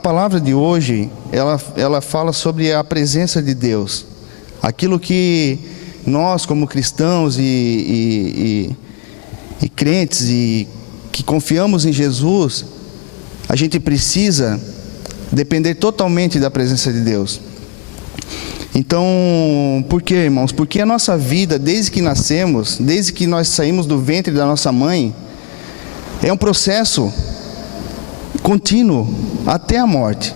A palavra de hoje, ela fala sobre a presença de Deus. Aquilo que nós, como cristãos e crentes e que confiamos em Jesus, a gente precisa depender totalmente da presença de Deus. Então, por quê, irmãos? Porque a nossa vida, desde que nascemos, desde que nós saímos do ventre da nossa mãe, é um processo contínuo até a morte.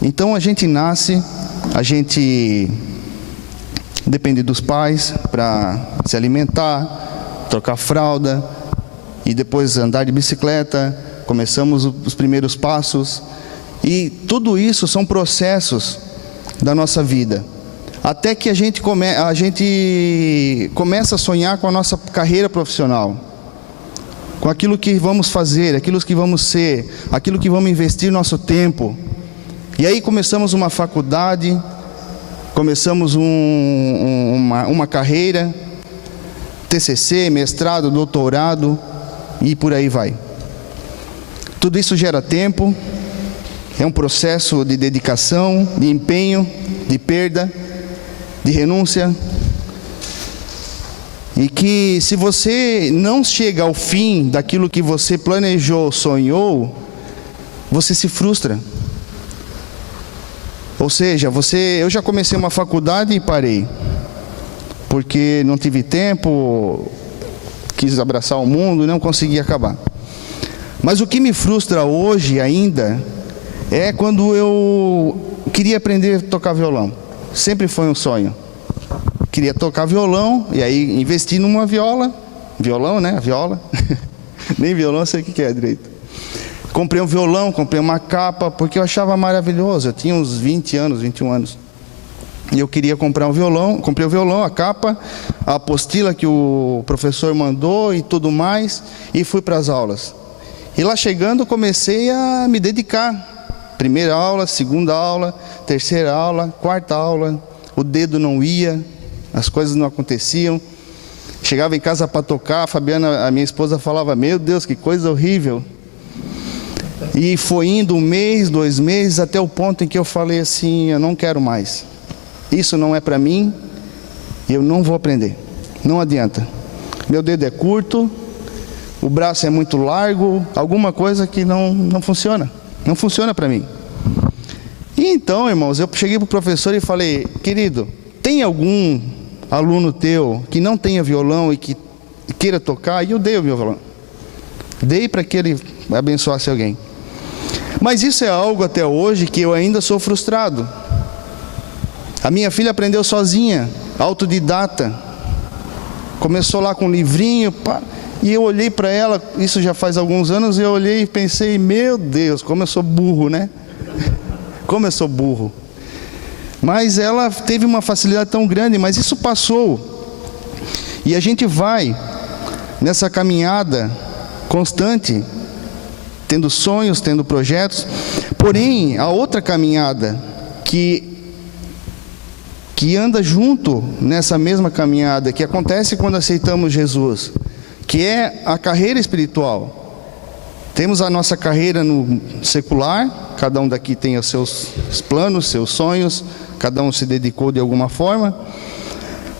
Então a gente nasce, a gente depende dos pais para se alimentar, trocar fralda e depois andar de bicicleta. Começamos os primeiros passos e tudo isso são processos da nossa vida, até que a gente começa a sonhar com a nossa carreira profissional, com aquilo que vamos fazer, aquilo que vamos ser, aquilo que vamos investir nosso tempo. E aí começamos uma faculdade, começamos uma carreira, TCC, mestrado, doutorado e por aí vai. Tudo isso gera tempo, é um processo de dedicação, de empenho, de perda, de renúncia. E que se você não chega ao fim daquilo que você planejou, sonhou, você se frustra. Ou seja, eu já comecei uma faculdade e parei, porque não tive tempo, quis abraçar o mundo e não consegui acabar. Mas o que me frustra hoje ainda é quando eu queria aprender a tocar violão. Sempre foi um sonho. Queria tocar violão, e aí investi numa viola. Violão, né? Viola. Nem violão eu sei o que é direito. Comprei um violão, comprei uma capa, porque eu achava maravilhoso. Eu tinha uns 20 anos, 21 anos. E eu queria comprar um violão. Comprei o violão, a capa, a apostila que o professor mandou e tudo mais. E fui para as aulas. E lá chegando, comecei a me dedicar. Primeira aula, segunda aula, terceira aula, quarta aula. O dedo não ia, as coisas não aconteciam. Chegava em casa para tocar, a Fabiana, a minha esposa, falava: meu Deus, que coisa horrível. E foi indo 1 mês, 2 meses, até o ponto em que eu falei assim: eu não quero mais. Isso não é para mim, eu não vou aprender. Não adianta. Meu dedo é curto, o braço é muito largo, alguma coisa que não funciona. Não funciona para mim. E então, irmãos, eu cheguei para o professor e falei: querido, tem algum aluno teu que não tenha violão e que queira tocar? E eu dei o meu violão. Dei para que ele abençoasse alguém. Mas isso é algo até hoje que eu ainda sou frustrado. A minha filha aprendeu sozinha, autodidata. Começou lá com um livrinho, pá, e eu olhei para ela, isso já faz alguns anos, e eu olhei e pensei: meu Deus, como eu sou burro, né? Como eu sou burro. Mas ela teve uma facilidade tão grande, mas isso passou. E a gente vai nessa caminhada constante, tendo sonhos, tendo projetos. Porém, a outra caminhada que anda junto nessa mesma caminhada, que acontece quando aceitamos Jesus, que é a carreira espiritual. Temos a nossa carreira no secular, cada um daqui tem os seus planos, seus sonhos, cada um se dedicou de alguma forma,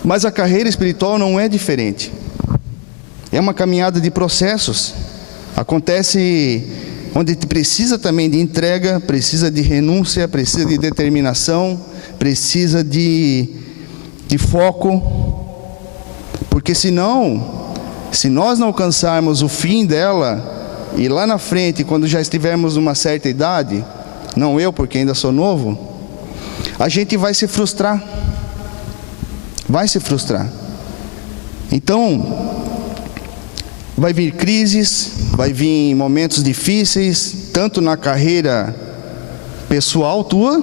mas a carreira espiritual não é diferente. É uma caminhada de processos. Acontece onde precisa também de entrega, precisa de renúncia, precisa de determinação, precisa de foco, porque senão, se nós não alcançarmos o fim dela, e lá na frente, quando já estivermos numa certa idade, não eu, porque ainda sou novo, a gente vai se frustrar. Vai se frustrar. Então, vai vir crises, vai vir momentos difíceis, tanto na carreira pessoal tua,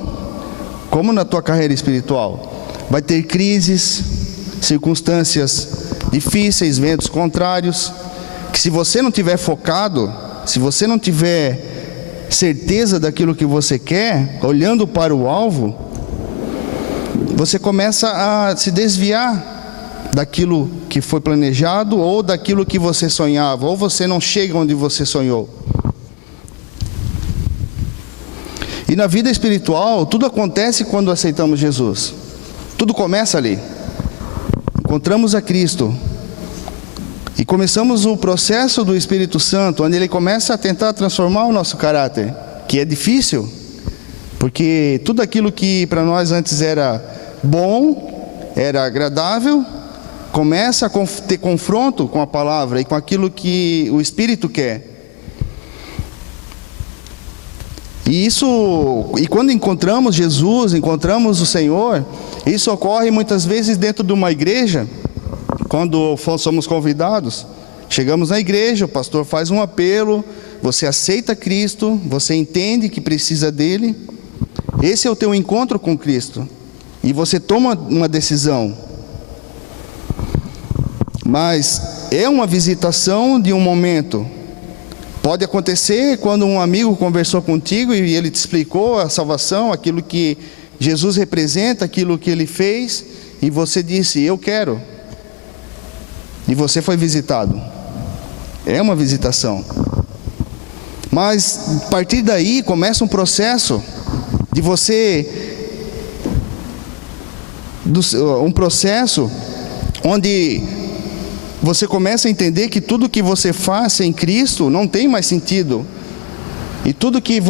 como na tua carreira espiritual. Vai ter crises, circunstâncias difíceis, ventos contrários, que se você não tiver focado, se você não tiver certeza daquilo que você quer, olhando para o alvo, você começa a se desviar daquilo que foi planejado ou daquilo que você sonhava, ou você não chega onde você sonhou. E na vida espiritual, tudo acontece quando aceitamos Jesus. Tudo começa ali. Encontramos a Cristo. E começamos o processo do Espírito Santo, onde Ele começa a tentar transformar o nosso caráter, que é difícil, porque tudo aquilo que para nós antes era bom, era agradável, começa a ter confronto com a palavra e com aquilo que o Espírito quer. E quando encontramos Jesus, encontramos o Senhor, isso ocorre muitas vezes dentro de uma igreja. Quando somos convidados, chegamos na igreja, o pastor faz um apelo, você aceita Cristo, você entende que precisa dele, esse é o teu encontro com Cristo, e você toma uma decisão. Mas é uma visitação de um momento. Pode acontecer quando um amigo conversou contigo e ele te explicou a salvação, aquilo que Jesus representa, aquilo que ele fez, e você disse, eu quero. E você foi visitado. É uma visitação. Mas a partir daí começa um processo de você, um processo onde você começa a entender que tudo que você faz sem Cristo não tem mais sentido. E tudo que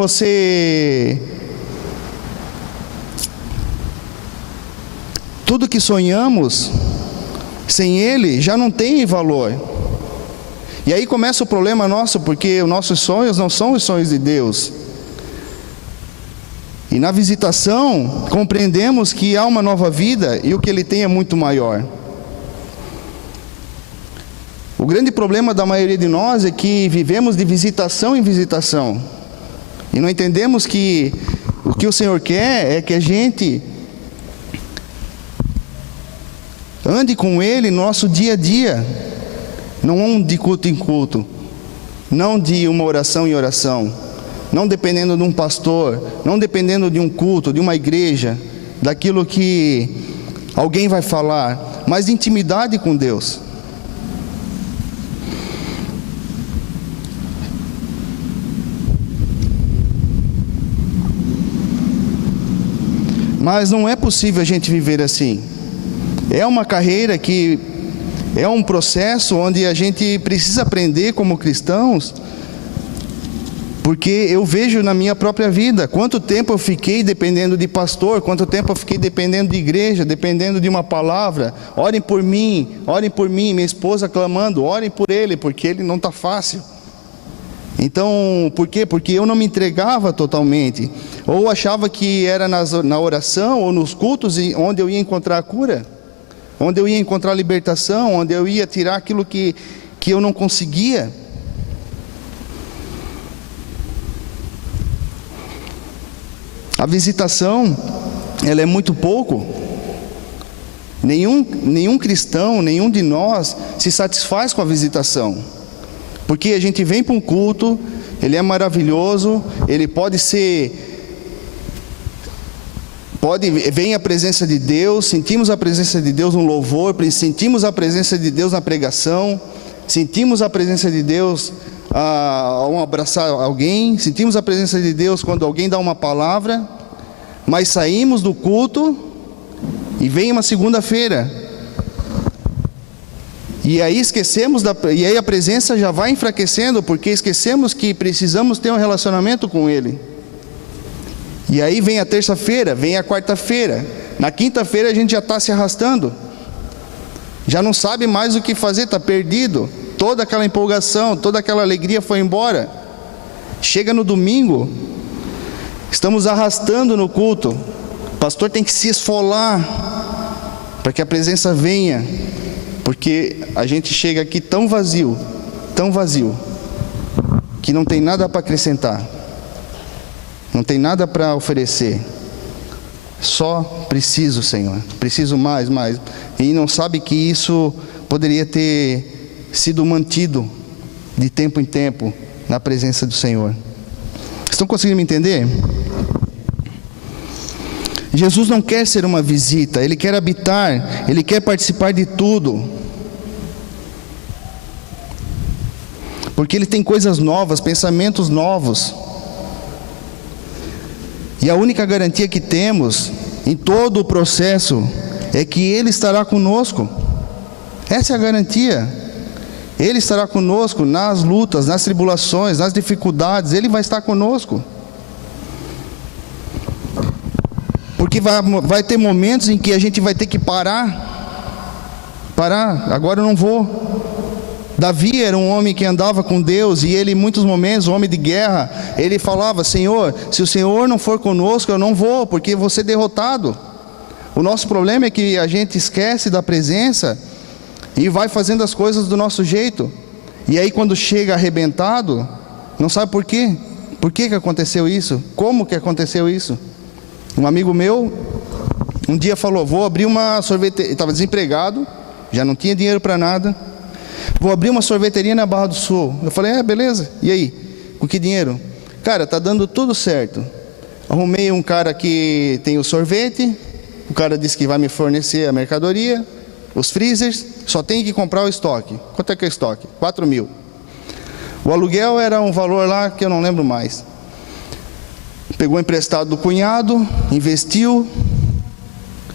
sonhamos sem Ele já não tem valor. E aí começa o problema nosso, porque os nossos sonhos não são os sonhos de Deus. E na visitação compreendemos que há uma nova vida e o que Ele tem é muito maior. O grande problema da maioria de nós é que vivemos de visitação em visitação. E não entendemos que o que o Senhor quer é que a gente ande com Ele no nosso dia a dia. Não de culto em culto. Não de uma oração em oração. Não dependendo de um pastor. Não dependendo de um culto, de uma igreja. Daquilo que alguém vai falar. Mas de intimidade com Deus. Mas não é possível a gente viver assim. É uma carreira que é um processo onde a gente precisa aprender como cristãos, porque eu vejo na minha própria vida quanto tempo eu fiquei dependendo de pastor, quanto tempo eu fiquei dependendo de igreja, dependendo de uma palavra. Orem por mim, minha esposa clamando, orem por ele, porque ele não está fácil. Então, por quê? Porque eu não me entregava totalmente, ou achava que era na oração ou nos cultos onde eu ia encontrar a cura, onde eu ia encontrar a libertação, onde eu ia tirar aquilo que eu não conseguia. A visitação, ela é muito pouco. Nenhum cristão, nenhum de nós se satisfaz com a visitação. Porque a gente vem para um culto, ele é maravilhoso, ele vem a presença de Deus, sentimos a presença de Deus no louvor, sentimos a presença de Deus na pregação, sentimos a presença de Deus ao abraçar alguém, sentimos a presença de Deus quando alguém dá uma palavra, mas saímos do culto e vem uma segunda-feira. E aí e aí a presença já vai enfraquecendo, porque esquecemos que precisamos ter um relacionamento com Ele. E aí vem a terça-feira, vem a quarta-feira, na quinta-feira a gente já está se arrastando, já não sabe mais o que fazer, está perdido, toda aquela empolgação, toda aquela alegria foi embora. Chega no domingo, estamos arrastando no culto, o pastor tem que se esfolar para que a presença venha, porque a gente chega aqui tão vazio, que não tem nada para acrescentar, não tem nada para oferecer, só preciso, Senhor, preciso mais, e não sabe que isso poderia ter sido mantido de tempo em tempo na presença do Senhor. Estão conseguindo me entender? Jesus não quer ser uma visita, Ele quer habitar, Ele quer participar de tudo. Porque Ele tem coisas novas, pensamentos novos. E a única garantia que temos em todo o processo é que Ele estará conosco. Essa é a garantia. Ele estará conosco nas lutas, nas tribulações, nas dificuldades. Ele vai estar conosco. Porque vai ter momentos em que a gente vai ter que parar, agora eu não vou. Davi era um homem que andava com Deus, e ele em muitos momentos, homem de guerra, ele falava: Senhor, se o Senhor não for conosco, eu não vou, porque vou ser derrotado. O nosso problema é que a gente esquece da presença e vai fazendo as coisas do nosso jeito, e aí quando chega arrebentado, não sabe por quê. Por que aconteceu isso? Como que aconteceu isso? Um amigo meu um dia falou: vou abrir uma sorveteria. Estava desempregado, já não tinha dinheiro para nada. Vou abrir uma sorveteria na Barra do Sul. Eu falei: beleza, e aí? Com que dinheiro? Cara, tá dando tudo certo. Arrumei um cara que tem o sorvete, o cara disse que vai me fornecer a mercadoria, os freezers, só tem que comprar o estoque. Quanto é que é o estoque? 4 mil. O aluguel era um valor lá que eu não lembro mais. Pegou emprestado do cunhado, investiu,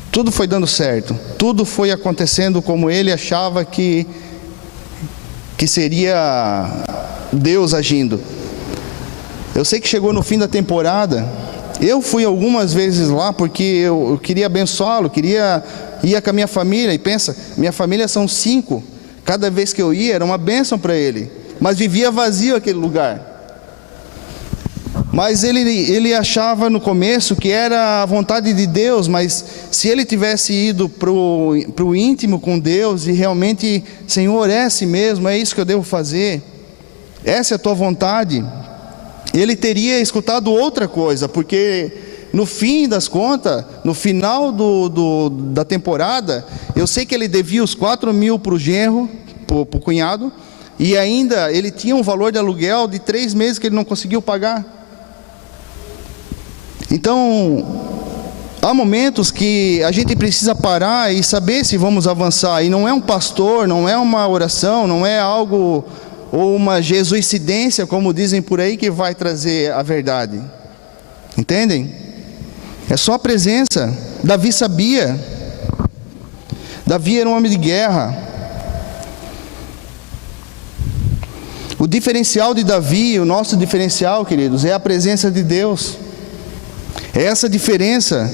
tudo foi dando certo, tudo foi acontecendo como ele achava que seria Deus agindo. Eu sei que chegou no fim da temporada, eu fui algumas vezes lá porque eu queria abençoá-lo, queria ir com a minha família, e pensa, minha família são 5, cada vez que eu ia era uma bênção para ele, mas vivia vazio aquele lugar. Mas ele achava no começo que era a vontade de Deus, mas se ele tivesse ido para o íntimo com Deus e realmente: Senhor, é assim mesmo, é isso que eu devo fazer, essa é a tua vontade, ele teria escutado outra coisa, porque no fim das contas, no final da temporada, eu sei que ele devia os 4 mil para o genro, para o cunhado, e ainda ele tinha um valor de aluguel de 3 meses que ele não conseguiu pagar. Então, há momentos que a gente precisa parar e saber se vamos avançar, e não é um pastor, não é uma oração, não é algo, ou uma jesuicidência, como dizem por aí, que vai trazer a verdade, entendem? É só a presença. Davi sabia, Davi era um homem de guerra. O diferencial de Davi, o nosso diferencial, queridos, é a presença de Deus. É essa diferença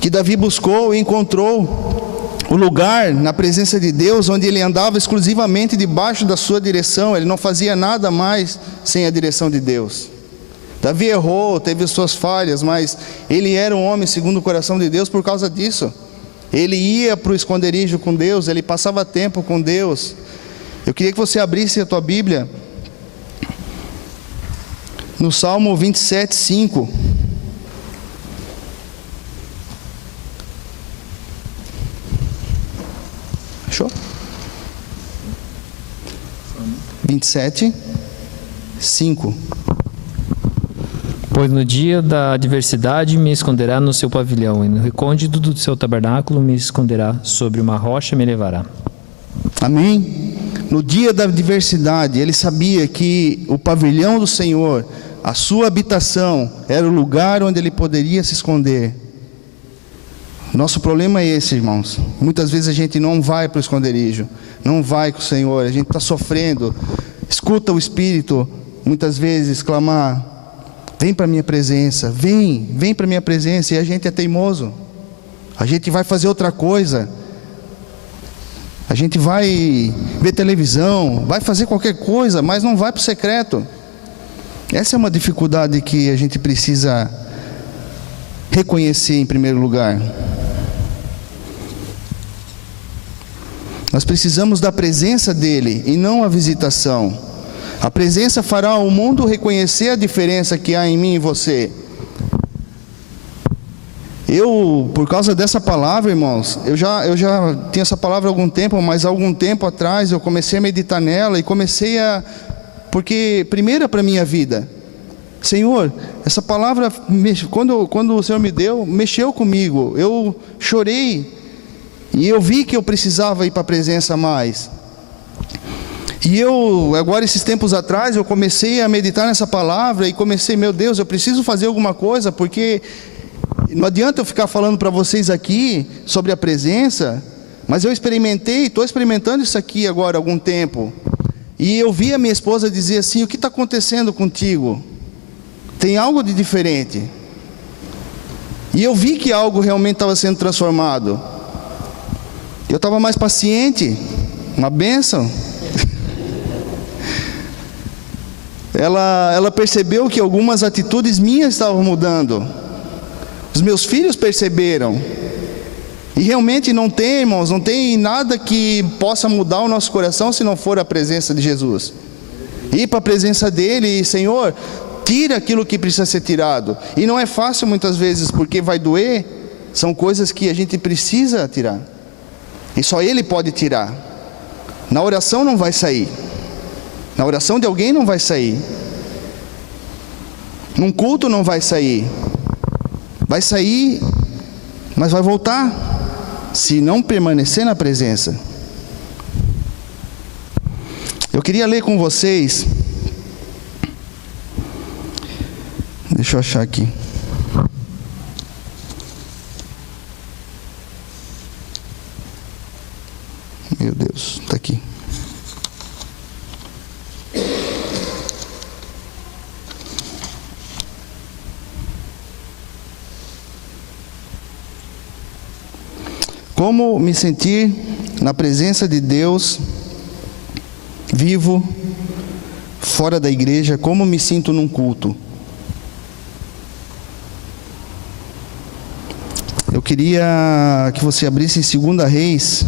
que Davi buscou e encontrou o lugar na presença de Deus, onde ele andava exclusivamente debaixo da sua direção, ele não fazia nada mais sem a direção de Deus. Davi errou, teve suas falhas, mas ele era um homem segundo o coração de Deus por causa disso. Ele ia para o esconderijo com Deus, ele passava tempo com Deus. Eu queria que você abrisse a tua Bíblia no Salmo 27, 5. Achou? 27, 5. Pois no dia da adversidade me esconderá no seu pavilhão, e no recôndito do seu tabernáculo me esconderá, sobre uma rocha me levará. Amém? No dia da adversidade, ele sabia que o pavilhão do Senhor, a sua habitação, era o lugar onde ele poderia se esconder. Nosso problema é esse, irmãos. Muitas vezes a gente não vai para o esconderijo, não vai com o Senhor, a gente está sofrendo, escuta o Espírito, muitas vezes clamar: vem para a minha presença, vem para a minha presença, e a gente é teimoso, a gente vai fazer outra coisa, a gente vai ver televisão, vai fazer qualquer coisa, mas não vai para o secreto. Essa é uma dificuldade que a gente precisa reconhecer em primeiro lugar. Nós precisamos da presença dele e não a visitação. A presença fará o mundo reconhecer a diferença que há em mim e você. Por causa dessa palavra, irmãos, eu já tinha essa palavra há algum tempo, mas há algum tempo atrás eu comecei a meditar nela e comecei a... Porque, primeiro, para a minha vida, Senhor, essa palavra, quando o Senhor me deu, mexeu comigo, eu chorei, e eu vi que eu precisava ir para a presença mais. E eu, agora esses tempos atrás, eu comecei a meditar nessa palavra e comecei, meu Deus, eu preciso fazer alguma coisa, porque não adianta eu ficar falando para vocês aqui sobre a presença, mas eu experimentei, estou experimentando isso aqui agora há algum tempo. E eu vi a minha esposa dizer assim: o que está acontecendo contigo? Tem algo de diferente. E eu vi que algo realmente estava sendo transformado. Eu estava mais paciente, uma bênção. Ela percebeu que algumas atitudes minhas estavam mudando. Os meus filhos perceberam. E realmente não tem, irmãos, não tem nada que possa mudar o nosso coração se não for a presença de Jesus. Ir para a presença dele e: Senhor, tira aquilo que precisa ser tirado. E não é fácil muitas vezes, porque vai doer. São coisas que a gente precisa tirar. E só Ele pode tirar. Na oração não vai sair. Na oração de alguém não vai sair. Num culto não vai sair. Vai sair, mas vai voltar, se não permanecer na presença. Eu queria ler com vocês. Deixa eu achar aqui. Meu Deus, está aqui. Como me sentir na presença de Deus, vivo, fora da igreja? Como me sinto num culto? Eu queria que você abrisse em 2 Reis.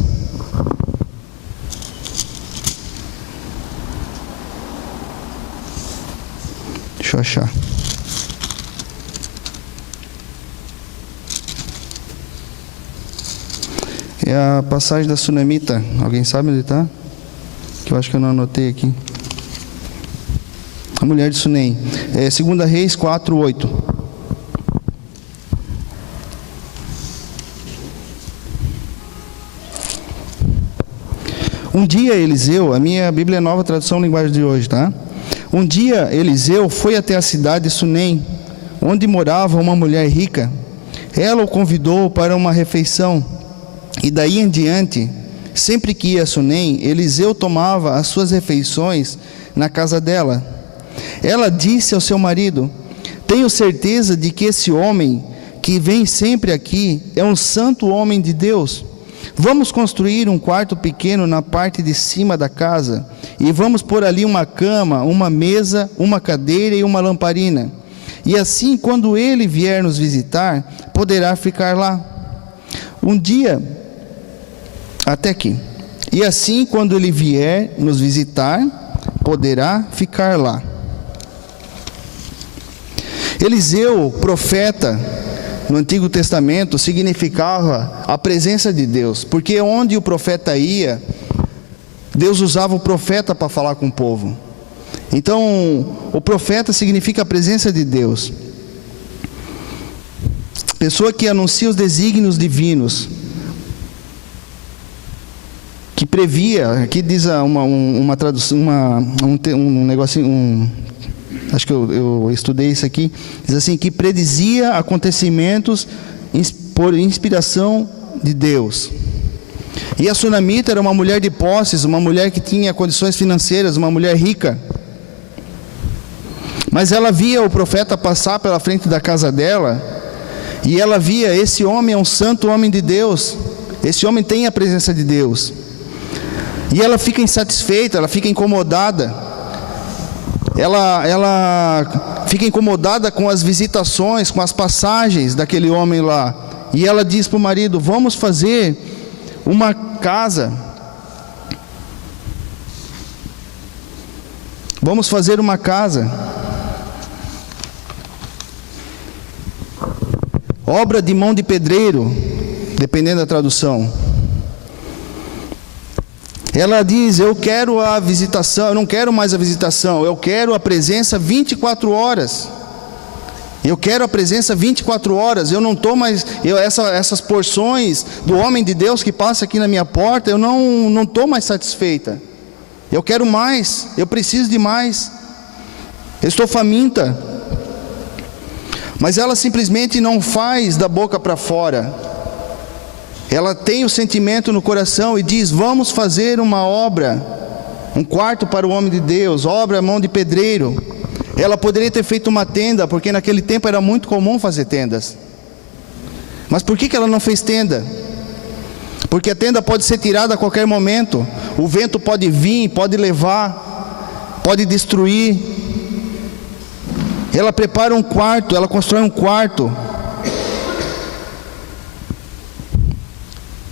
Deixa eu achar. É a passagem da Sunamita. Alguém sabe onde está? Que eu acho que eu não anotei aqui. A mulher de Sunem. 2 Reis 4:8. Um dia Eliseu, a minha Bíblia é Nova Tradução Linguagem de hoje, tá? Um dia Eliseu foi até a cidade de Sunem, onde morava uma mulher rica. Ela o convidou para uma refeição. E daí em diante, sempre que ia a Sunem, Eliseu tomava as suas refeições na casa dela. Ela disse ao seu marido: tenho certeza de que esse homem que vem sempre aqui é um santo homem de Deus. Vamos construir um quarto pequeno na parte de cima da casa, e vamos pôr ali uma cama, uma mesa, uma cadeira e uma lamparina. E assim, quando ele vier nos visitar, poderá ficar lá. Um dia, até aqui. E assim, quando ele vier nos visitar, poderá ficar lá. Eliseu, profeta, no Antigo Testamento, significava a presença de Deus, porque onde o profeta ia, Deus usava o profeta para falar com o povo. Então, o profeta significa a presença de Deus. Pessoa que anuncia os desígnios divinos, que previa, aqui diz uma tradução, um negocinho, acho que eu estudei isso aqui, diz assim, que predizia acontecimentos por inspiração de Deus. E a Sunamita era uma mulher de posses, uma mulher que tinha condições financeiras, uma mulher rica. Mas ela via o profeta passar pela frente da casa dela, e ela via: esse homem é um santo homem de Deus, esse homem tem a presença de Deus. E ela fica insatisfeita, ela fica incomodada. Ela fica incomodada com as visitações, com as passagens daquele homem lá. E ela diz para o marido: vamos fazer uma casa. Vamos fazer uma casa. Obra de mão de pedreiro, dependendo da tradução. Ela diz: eu quero a visitação, eu não quero mais a visitação, eu quero a presença 24 horas. Eu quero a presença 24 horas, eu não estou mais, essas porções do homem de Deus que passa aqui na minha porta, eu não estou mais satisfeita. Eu quero mais, eu preciso de mais, eu estou faminta. Mas ela simplesmente não faz da boca para fora. Ela tem o sentimento no coração e diz: vamos fazer uma obra, um quarto para o homem de Deus, obra à mão de pedreiro. Ela poderia ter feito uma tenda, porque naquele tempo era muito comum fazer tendas. Mas por que ela não fez tenda? Porque a tenda pode ser tirada a qualquer momento. O vento pode vir, pode levar, pode destruir. Ela prepara um quarto, ela constrói um quarto.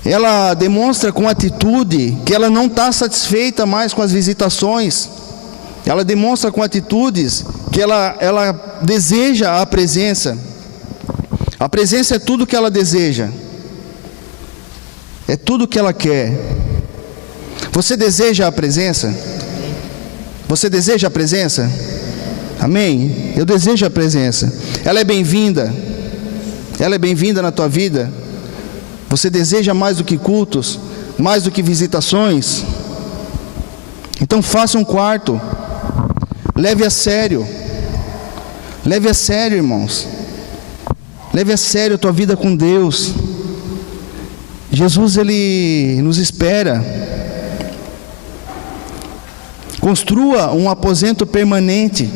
Ela demonstra com atitude que ela não está satisfeita mais com as visitações. Ela demonstra com atitudes que ela deseja a presença. A presença é tudo que ela deseja. É tudo que ela quer. Você deseja a presença? Você deseja a presença? Amém? Eu desejo a presença. Ela é bem-vinda. Ela é bem-vinda na tua vida. Você deseja mais do que cultos, mais do que visitações? Então faça um quarto. Leve a sério. Leve a sério, irmãos. Leve a sério a tua vida com Deus. Jesus, Ele nos espera. Construa um aposento permanente.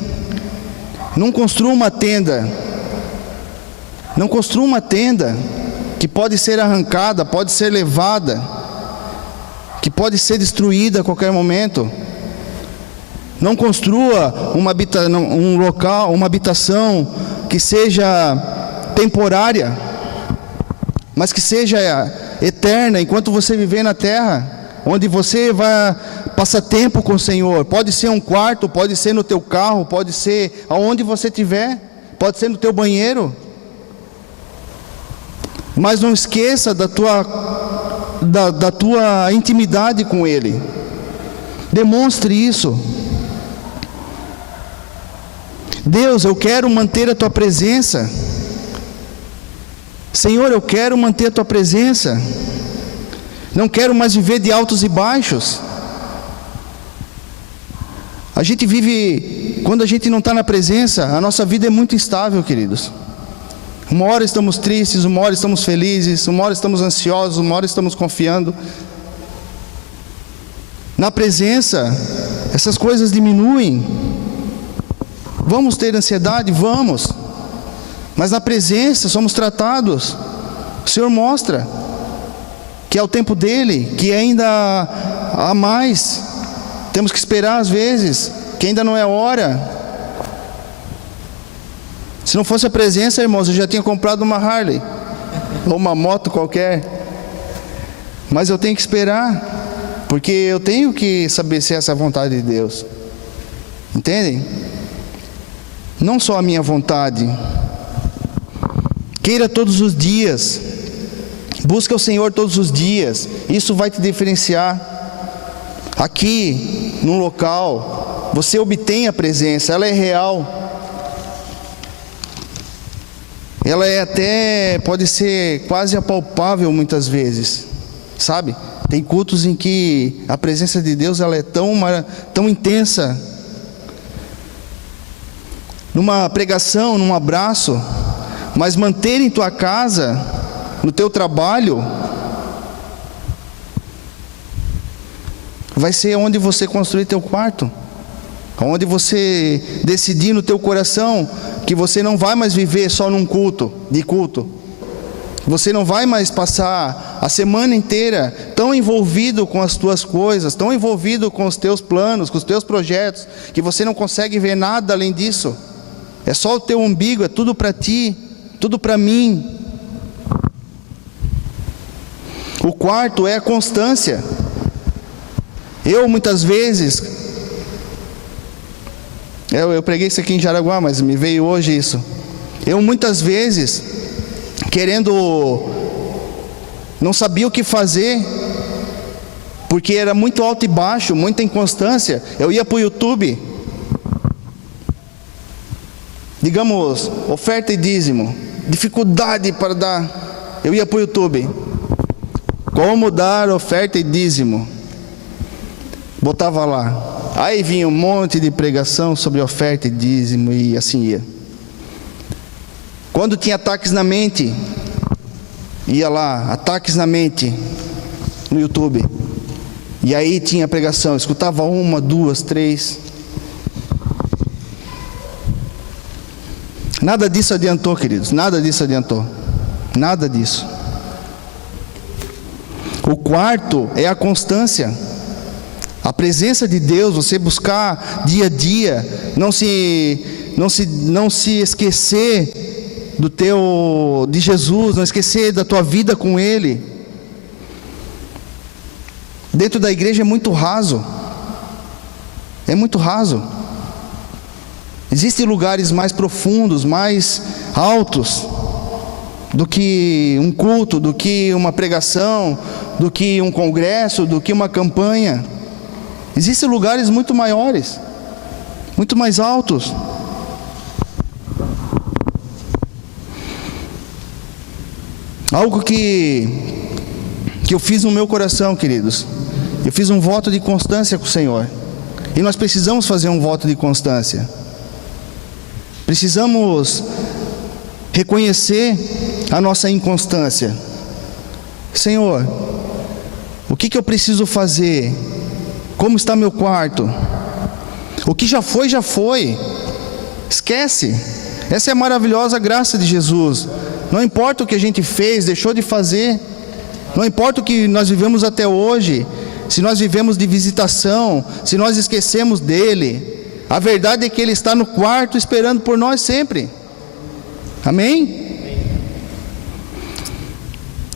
Não construa uma tenda. Não construa uma tenda que pode ser arrancada, pode ser levada, que pode ser destruída a qualquer momento. Não construa um local, uma habitação que seja temporária, mas que seja eterna, enquanto você viver na terra, onde você vai passar tempo com o Senhor. Pode ser um quarto, pode ser no teu carro, pode ser aonde você estiver, pode ser no teu banheiro. Mas não esqueça da tua intimidade com Ele. Demonstre isso. Deus, eu quero manter a tua presença. Senhor, eu quero manter a tua presença. Não quero mais viver de altos e baixos. A gente vive, quando a gente não está na presença, a nossa vida é muito instável, queridos. Uma hora estamos tristes, uma hora estamos felizes, uma hora estamos ansiosos, uma hora estamos confiando. Na presença, essas coisas diminuem. Vamos ter ansiedade? Vamos. Mas na presença somos tratados. O Senhor mostra que é o tempo dEle, que ainda há mais. Temos que esperar às vezes, que ainda não é hora. Se não fosse a presença, irmãos, eu já tinha comprado uma Harley, ou uma moto qualquer. Mas eu tenho que esperar, porque eu tenho que saber se essa é a vontade de Deus. Entendem? Não só a minha vontade. Queira todos os dias. Busca o Senhor todos os dias. Isso vai te diferenciar. Aqui, num local, você obtém a presença, ela é real. Ela é até, pode ser quase apalpável muitas vezes, sabe? Tem cultos em que a presença de Deus ela é tão intensa. Numa pregação, num abraço, mas manter em tua casa, no teu trabalho, vai ser onde você construir teu quarto, onde você decidir no teu coração que você não vai mais viver só num culto, você não vai mais passar a semana inteira tão envolvido com as tuas coisas, tão envolvido com os teus planos, com os teus projetos, que você não consegue ver nada além disso. É só o teu umbigo, é tudo para ti, tudo para mim. O quarto é a constância. Eu muitas vezes, eu preguei isso aqui em Jaraguá, mas me veio hoje isso. Eu muitas vezes, não sabia o que fazer, porque era muito alto e baixo, muita inconstância. Eu ia para o YouTube, digamos, oferta e dízimo, dificuldade para dar. Eu ia para o YouTube, como dar oferta e dízimo. botava lá. Aí vinha um monte de pregação sobre oferta e dízimo e assim ia. Quando tinha ataques na mente, ia lá, ataques na mente, no YouTube. E aí tinha pregação, escutava 1, 2, 3. Nada disso adiantou, queridos, nada disso adiantou. Nada disso. O quarto é a constância. A presença de Deus, você buscar dia a dia, não se esquecer de Jesus, não esquecer da tua vida com Ele. Dentro da igreja é muito raso. É muito raso. Existem lugares mais profundos, mais altos do que um culto, do que uma pregação, do que um congresso, do que uma campanha. Existem lugares muito maiores, muito mais altos. Algo que eu fiz no meu coração, queridos. Eu fiz um voto de constância com o Senhor. E nós precisamos fazer um voto de constância. Precisamos reconhecer a nossa inconstância. Senhor, o que eu preciso fazer? Como está meu quarto? O que já foi, já foi. Esquece. Essa é a maravilhosa graça de Jesus. Não importa o que a gente fez, deixou de fazer. Não importa o que nós vivemos até hoje. Se nós vivemos de visitação, se nós esquecemos dele. A verdade é que ele está no quarto esperando por nós sempre. Amém?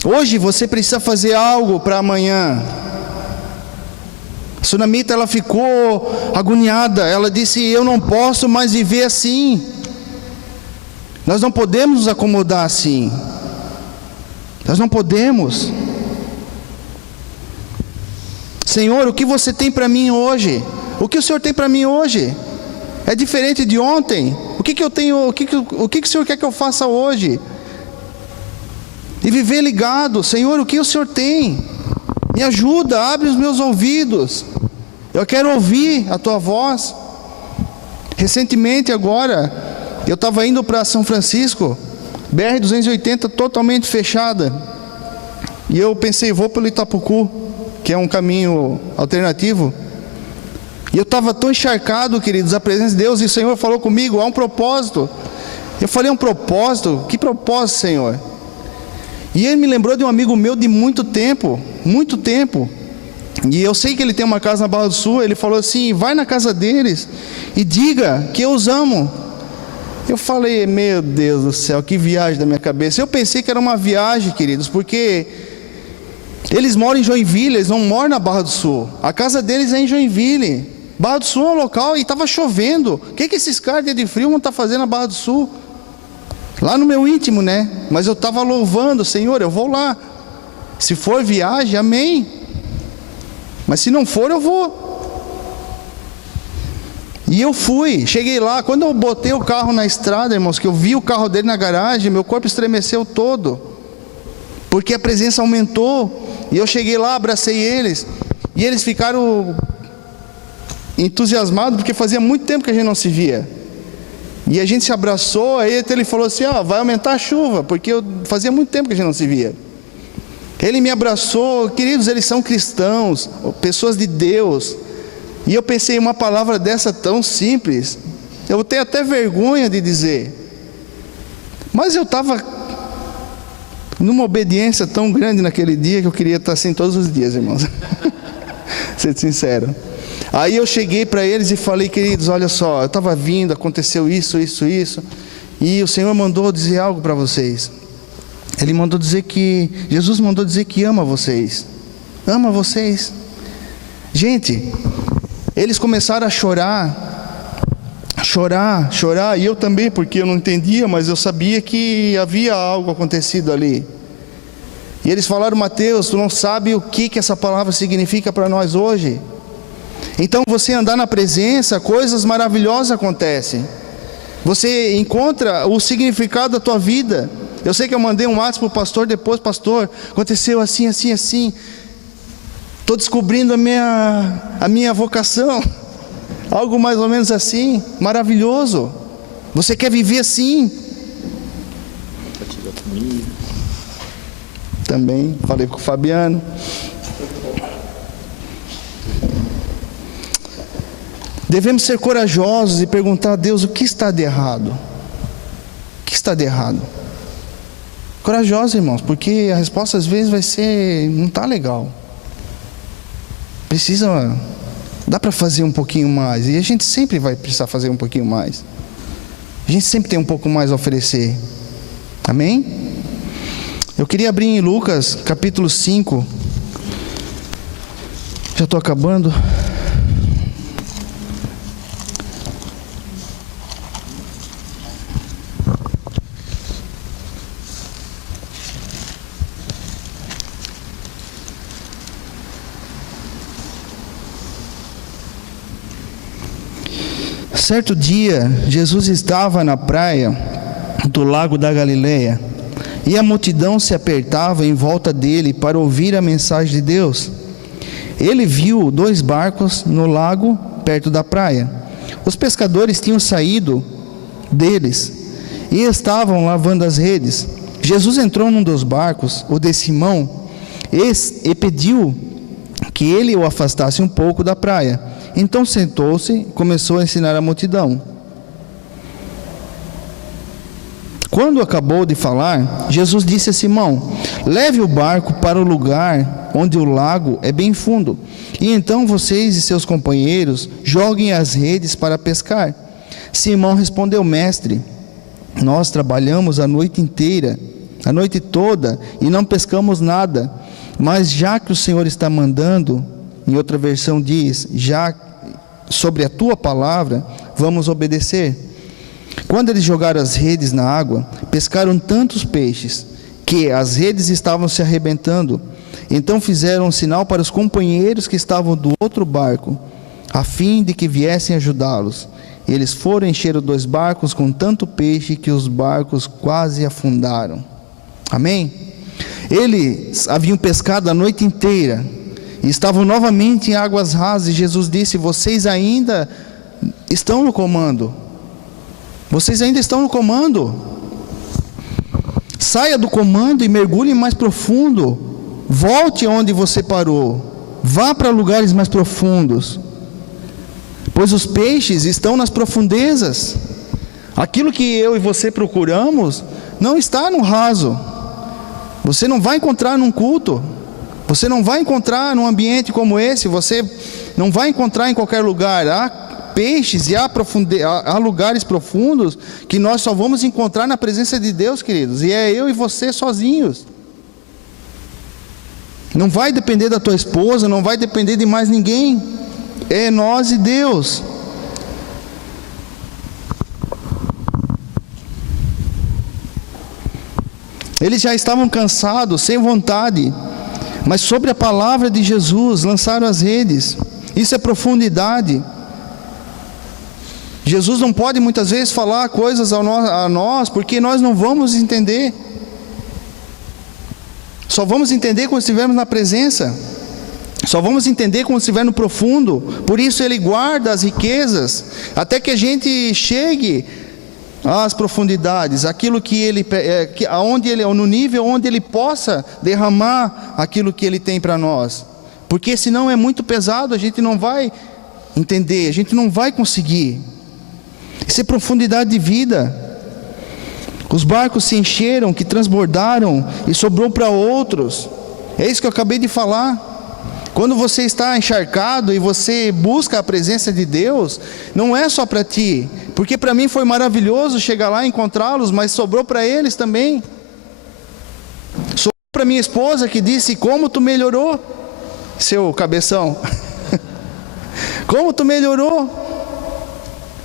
Hoje você precisa fazer algo para amanhã. A Sunamita, ela ficou agoniada. Ela disse: eu não posso mais viver assim. Nós não podemos nos acomodar assim. Nós não podemos. Senhor, o que você tem para mim hoje? O que o Senhor tem para mim hoje? É diferente de ontem? O que eu tenho? O que o Senhor quer que eu faça hoje? E viver ligado. Senhor, o que o Senhor tem? Me ajuda, abre os meus ouvidos. Eu quero ouvir a tua voz. Recentemente agora, eu estava indo para São Francisco, BR-280 totalmente fechada. E eu pensei, vou pelo Itapucu, que é um caminho alternativo. E eu estava tão encharcado, queridos, a presença de Deus. E o Senhor falou comigo, há um propósito. Eu falei, um propósito? Que propósito, Senhor? E ele me lembrou de um amigo meu de muito tempo. Muito tempo. E eu sei que ele tem uma casa na Barra do Sul. Ele falou assim, vai na casa deles e diga que eu os amo. Eu falei, meu Deus do céu, que viagem da minha cabeça. Eu pensei que era uma viagem, queridos, porque eles moram em Joinville, eles não moram na Barra do Sul. A casa deles é em Joinville. Barra do Sul é um local e estava chovendo. O que esses caras de frio vão estar fazendo na Barra do Sul? Lá no meu íntimo, né? Mas eu estava louvando, Senhor, eu vou lá. Se for viagem, amém. Mas se não for, eu vou. E eu fui, cheguei lá. Quando eu botei o carro na estrada, irmãos, que eu vi o carro dele na garagem, meu corpo estremeceu todo. Porque a presença aumentou. E eu cheguei lá, abracei eles. E eles ficaram entusiasmados, porque fazia muito tempo que a gente não se via. E a gente se abraçou, aí ele falou assim, vai aumentar a chuva, porque fazia muito tempo que a gente não se via. Ele me abraçou, queridos, eles são cristãos, pessoas de Deus. E eu pensei, uma palavra dessa tão simples, eu tenho até vergonha de dizer. Mas eu estava numa obediência tão grande naquele dia, que eu queria estar assim todos os dias, irmãos. Ser sincero. Aí eu cheguei para eles e falei, queridos, olha só, eu estava vindo, aconteceu isso, e o Senhor mandou dizer algo para vocês. Ele mandou dizer que, Jesus mandou dizer que ama vocês. Ama vocês. Gente, eles começaram a chorar, e eu também, porque eu não entendia, mas eu sabia que havia algo acontecido ali. E eles falaram, Mateus, tu não sabe o que essa palavra significa para nós hoje. Então você andar na presença, coisas maravilhosas acontecem. Você encontra o significado da tua vida. Eu sei que eu mandei um WhatsApp para o pastor depois, pastor, aconteceu assim. estou descobrindo a minha vocação. Algo mais ou menos assim, maravilhoso. Você quer viver assim? Também falei com o Fabiano. Devemos ser corajosos e perguntar a Deus: o que está de errado? O que está de errado? Corajosos, irmãos, porque a resposta às vezes vai ser: não está legal. Dá para fazer um pouquinho mais. E a gente sempre vai precisar fazer um pouquinho mais. A gente sempre tem um pouco mais a oferecer. Amém? Eu queria abrir em Lucas capítulo 5. Já estou acabando. Certo dia, Jesus estava na praia do lago da Galileia, e a multidão se apertava em volta dele para ouvir a mensagem de Deus. Ele viu 2 barcos no lago, perto da praia. Os pescadores tinham saído deles e estavam lavando as redes. Jesus entrou num dos barcos, o de Simão, e pediu que ele o afastasse um pouco da praia. Então sentou-se e começou a ensinar a multidão. Quando acabou de falar, Jesus disse a Simão: leve o barco para o lugar onde o lago é bem fundo, e então vocês e seus companheiros joguem as redes para pescar. Simão respondeu: mestre, nós trabalhamos a noite inteira, a noite toda, e não pescamos nada, mas já que o Senhor está mandando, em outra versão diz, já sobre a tua palavra, vamos obedecer. Quando eles jogaram as redes na água, pescaram tantos peixes, que as redes estavam se arrebentando. Então fizeram um sinal para os companheiros que estavam do outro barco, a fim de que viessem ajudá-los. Eles foram encher os 2 barcos com tanto peixe, que os barcos quase afundaram. Amém? Eles haviam pescado a noite inteira, e estavam novamente em águas rasas, e Jesus disse: vocês ainda estão no comando. Vocês ainda estão no comando. Saia do comando e mergulhe mais profundo. Volte onde você parou. Vá para lugares mais profundos. Pois os peixes estão nas profundezas. Aquilo que eu e você procuramos não está no raso. Você não vai encontrar num culto. Você não vai encontrar num ambiente como esse. Você não vai encontrar em qualquer lugar. Há peixes e há lugares profundos que nós só vamos encontrar na presença de Deus, queridos. E é eu e você sozinhos. Não vai depender da tua esposa, não vai depender de mais ninguém. É nós e Deus. Eles já estavam cansados, sem vontade, mas sobre a palavra de Jesus lançaram as redes. Isso é profundidade. Jesus não pode muitas vezes falar coisas a nós, porque nós não vamos entender. Só vamos entender quando estivermos na presença. Só vamos entender quando estiver no profundo. Por isso Ele guarda as riquezas, até que a gente chegue às profundidades, aquilo que Ele, no nível onde Ele possa derramar aquilo que Ele tem para nós. Porque senão é muito pesado, a gente não vai entender, a gente não vai conseguir. Isso é profundidade de vida. Os barcos se encheram, que transbordaram e sobrou para outros. É isso que eu acabei de falar. Quando você está encharcado e você busca a presença de Deus, não é só para ti, porque para mim foi maravilhoso chegar lá e encontrá-los, mas sobrou para eles também. Sobrou para minha esposa, que disse: como tu melhorou, seu cabeção. Como tu melhorou.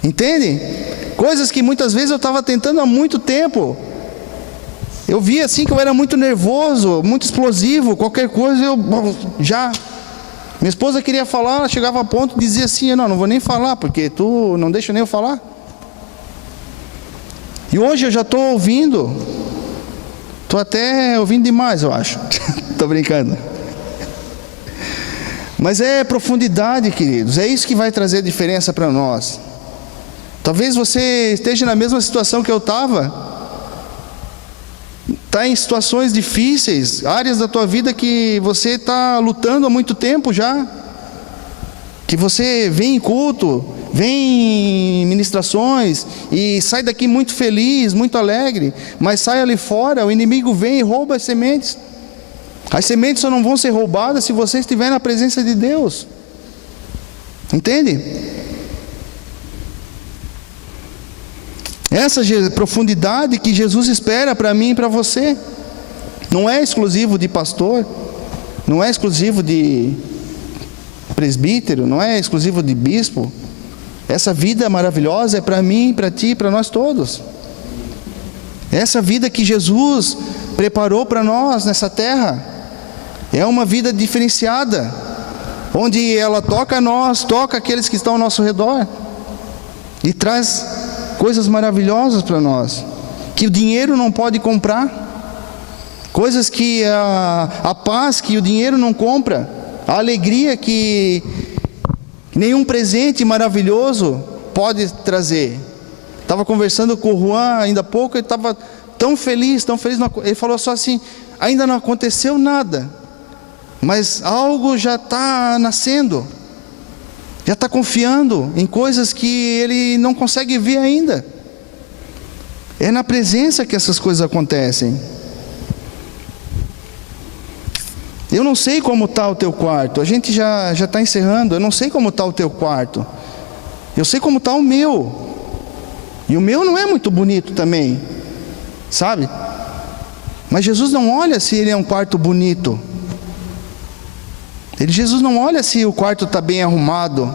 Entende? Coisas que muitas vezes eu estava tentando há muito tempo. Eu via assim que eu era muito nervoso, muito explosivo, qualquer coisa eu já... Minha esposa queria falar, ela chegava a ponto de dizer assim: não vou nem falar, porque tu não deixa nem eu falar. E hoje eu já estou ouvindo. Estou até ouvindo demais, eu acho. Estou brincando. Mas é profundidade, queridos, é isso que vai trazer diferença para nós. Talvez você esteja na mesma situação que eu estava, está em situações difíceis, áreas da tua vida que você está lutando há muito tempo já, que você vem em culto, vem em ministrações e sai daqui muito feliz, muito alegre, mas sai ali fora, o inimigo vem e rouba as sementes. As sementes só não vão ser roubadas se você estiver na presença de Deus. Entende? Essa profundidade que Jesus espera para mim e para você, não é exclusivo de pastor, não é exclusivo de presbítero, não é exclusivo de bispo. Essa vida maravilhosa é para mim, para ti, para nós todos. Essa vida que Jesus preparou para nós nessa terra é uma vida diferenciada, onde ela toca a nós, toca aqueles que estão ao nosso redor e traz coisas maravilhosas para nós, que o dinheiro não pode comprar, coisas que a paz que o dinheiro não compra, a alegria que nenhum presente maravilhoso pode trazer. Estava conversando com o Juan ainda há pouco, ele estava tão feliz, ele falou só assim: ainda não aconteceu nada, mas algo já está nascendo, já está confiando em coisas que ele não consegue ver ainda. É na presença que essas coisas acontecem. Eu não sei como está o teu quarto, a gente já está encerrando. Eu não sei como está o teu quarto, eu sei como está o meu, e o meu não é muito bonito também, sabe? Mas Jesus não olha se ele é um quarto bonito, Jesus não olha se o quarto está bem arrumado,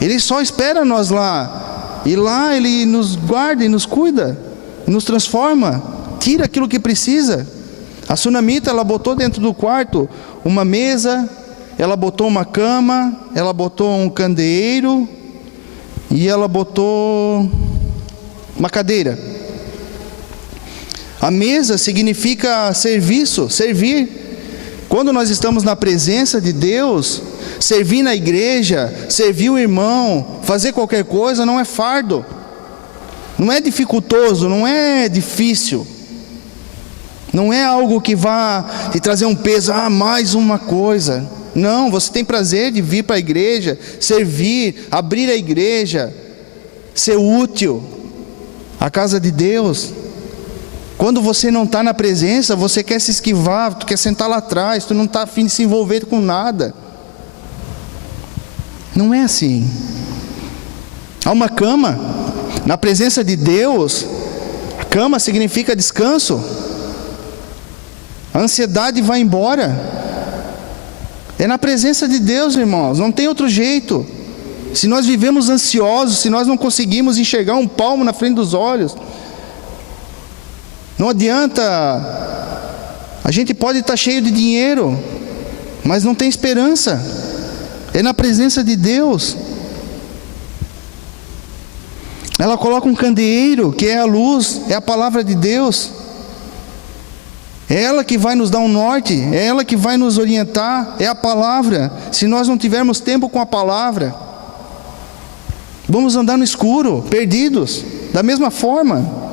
Ele só espera nós lá, e lá Ele nos guarda e nos cuida, nos transforma, tira aquilo que precisa. A Sunamita, ela botou dentro do quarto uma mesa, ela botou uma cama, ela botou um candeeiro e ela botou uma cadeira. A mesa significa serviço, servir. Quando nós estamos na presença de Deus, servir na igreja, servir o irmão, fazer qualquer coisa não é fardo, não é dificultoso, não é difícil, não é algo que vá te trazer um peso, mais uma coisa. Não, você tem prazer de vir para a igreja, servir, abrir a igreja, ser útil à casa de Deus. Quando você não está na presença, você quer se esquivar, tu quer sentar lá atrás, tu não está a fim de se envolver com nada. Não é assim. Há uma cama, na presença de Deus, a cama significa descanso. A ansiedade vai embora. É na presença de Deus, irmãos, não tem outro jeito. Se nós vivemos ansiosos, se nós não conseguimos enxergar um palmo na frente dos olhos, não adianta. A gente pode estar cheio de dinheiro, mas não tem esperança. É na presença de Deus. Ela coloca um candeeiro, que é a luz, é a palavra de Deus. É ela que vai nos dar um norte, é ela que vai nos orientar, é a palavra. Se nós não tivermos tempo com a palavra, vamos andar no escuro, perdidos, da mesma forma.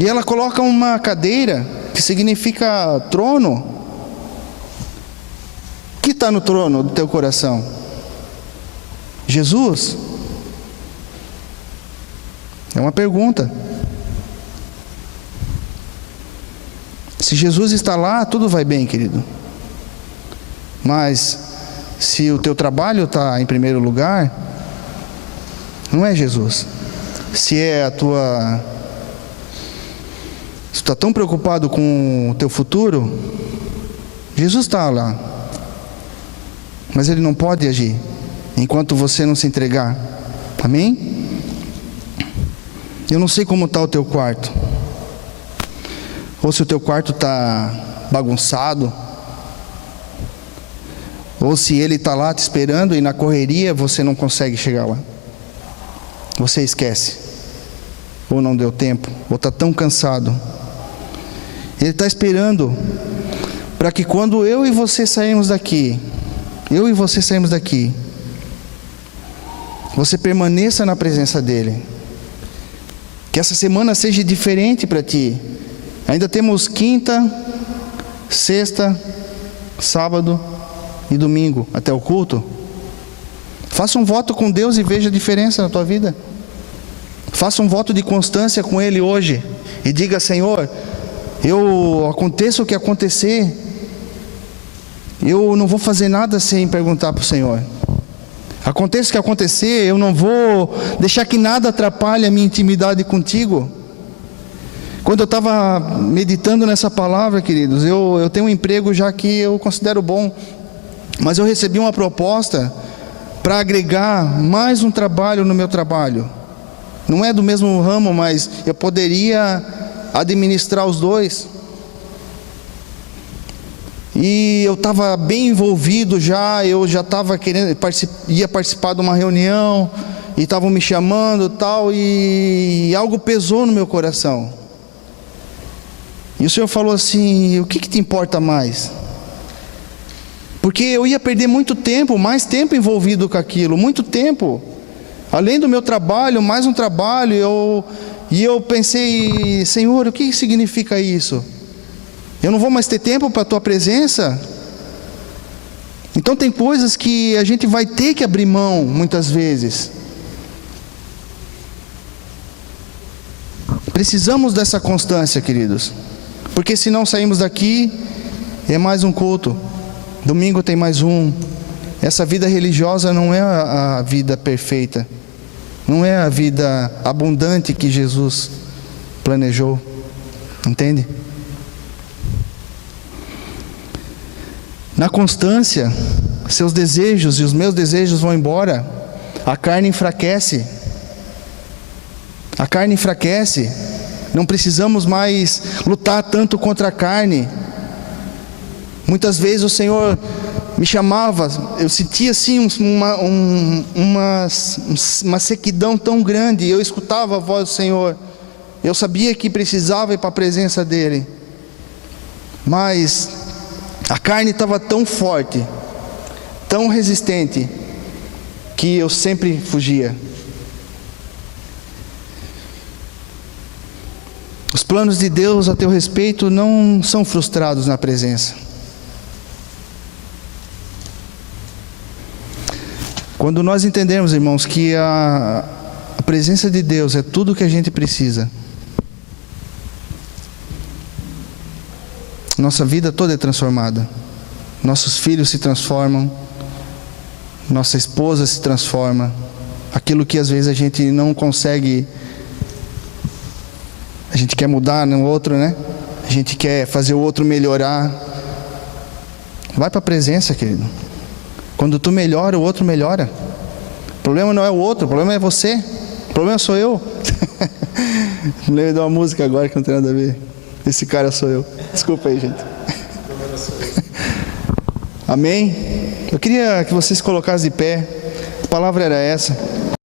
E ela coloca uma cadeira, que significa trono. O que está no trono do teu coração? Jesus? É uma pergunta. Se Jesus está lá, tudo vai bem, querido. Mas se o teu trabalho está em primeiro lugar, não é Jesus. Se é a tua... Se tu está tão preocupado com o teu futuro, Jesus está lá, mas Ele não pode agir enquanto você não se entregar. Amém? Eu não sei como está o teu quarto, ou se o teu quarto está bagunçado, ou se ele está lá te esperando e na correria você não consegue chegar lá, você esquece, ou não deu tempo, ou está tão cansado. Ele está esperando para que quando eu e você sairmos daqui, você permaneça na presença dEle. Que essa semana seja diferente para ti. Ainda temos quinta, sexta, sábado e domingo até o culto. Faça um voto com Deus e veja a diferença na tua vida. Faça um voto de constância com Ele hoje e diga: Senhor, aconteça o que acontecer, eu não vou fazer nada sem perguntar para o Senhor. Aconteça o que acontecer, eu não vou deixar que nada atrapalhe a minha intimidade contigo. Quando eu estava meditando nessa palavra, queridos, eu tenho um emprego já que eu considero bom, mas eu recebi uma proposta para agregar mais um trabalho no meu trabalho. Não é do mesmo ramo, mas eu poderia administrar os dois. E eu estava bem envolvido já, eu já estava querendo, ia participar de uma reunião, e estavam me chamando tal, e algo pesou no meu coração. E o Senhor falou assim: o que te importa mais? Porque eu ia perder muito tempo, mais tempo envolvido com aquilo, muito tempo. Além do meu trabalho, mais um trabalho, e eu pensei: Senhor, o que significa isso? Eu não vou mais ter tempo para a Tua presença? Então tem coisas que a gente vai ter que abrir mão, muitas vezes. Precisamos dessa constância, queridos. Porque se não sairmos daqui, é mais um culto. Domingo tem mais um. Essa vida religiosa não é a vida perfeita. Não é a vida abundante que Jesus planejou. Entende? Na constância, seus desejos e os meus desejos vão embora. A carne enfraquece. A carne enfraquece. Não precisamos mais lutar tanto contra a carne. Muitas vezes o Senhor me chamava, eu sentia assim uma sequidão tão grande. Eu escutava a voz do Senhor. Eu sabia que precisava ir para a presença dEle. Mas a carne estava tão forte, tão resistente, que eu sempre fugia. Os planos de Deus a teu respeito não são frustrados na presença. Quando nós entendermos, irmãos, que a presença de Deus é tudo o que a gente precisa, nossa vida toda é transformada. Nossos filhos se transformam, nossa esposa se transforma. Aquilo que às vezes a gente não consegue, a gente quer mudar no outro, né? A gente quer fazer o outro melhorar. Vai para a presença, querido. Quando tu melhora, o outro melhora. O problema não é o outro, o problema é você. O problema sou eu. Lembro de uma música agora que não tem nada a ver. Esse cara sou eu. Desculpa aí, gente. Amém? Eu queria que vocês colocassem de pé. A palavra era essa.